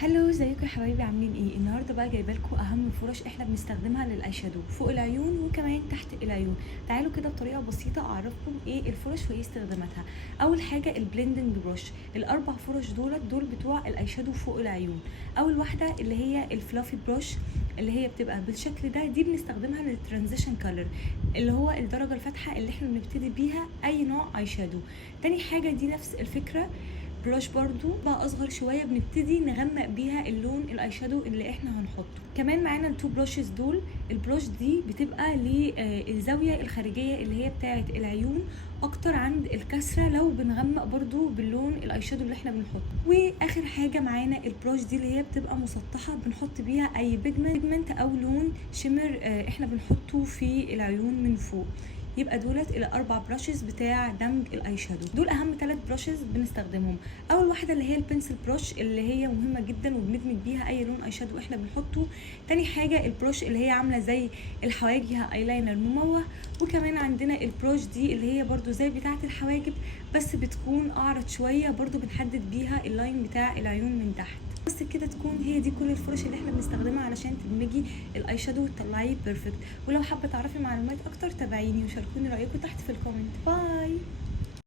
هلو، ازيكم يا حبايبي؟ عاملين ايه؟ النهارده بقى جايبه لكم اهم فرش احنا بنستخدمها للاي شادو فوق العيون وكمان تحت العيون. تعالوا كده بطريقه بسيطه اعرفكم ايه الفرش وايه استخداماتها. اول حاجه البلندنج بروش، الاربع فرش دول بتوع الاي شادو فوق العيون. اول واحده اللي هي الفلافي بروش اللي هي بتبقى بالشكل ده، دي بنستخدمها للترانزيشن كولر اللي هو الدرجه الفاتحه اللي احنا بنبتدي بيها اي نوع اي شادو. تاني حاجه دي نفس الفكره، بلاش برضو بقى اصغر شويه بنبتدي نغمق بيها اللون الاي شادو اللي احنا هنحطه. كمان معانا التو بلاشز دول، البلاش دي بتبقى للزاويه الخارجيه اللي هي بتاعه العيون اكتر عند الكسره لو بنغمق برضو باللون الاي شادو اللي احنا بنحطه. واخر حاجه معانا البلاش دي اللي هي بتبقى مسطحه بنحط بيها اي بيجمنت او لون شimmer احنا بنحطه في العيون من فوق. يبقى دولت الاربع براشز بتاع دمج الاي شادو. دول اهم 3 براشز بنستخدمهم. اول واحده اللي هي البنسل بروش اللي هي مهمه جدا وبندمج بيها اي لون اي شادو احنا بنحطه. تاني حاجه البروش اللي هي عامله زي الحواجب ايلاينر مموه. وكمان عندنا البروش دي اللي هي برضو زي بتاعه الحواجب بس بتكون اعرض شويه، برضو بنحدد بيها اللاين بتاع العيون من تحت. بس كده تكون هي دي كل الفرش اللي احنا بنستخدمها علشان تدمجي الاي شادو وتطلعيه بيرفكت. ولو حابه تعرفي معلومات اكتر تابعيني وشاركوني رايكم تحت في الكومنت. باي.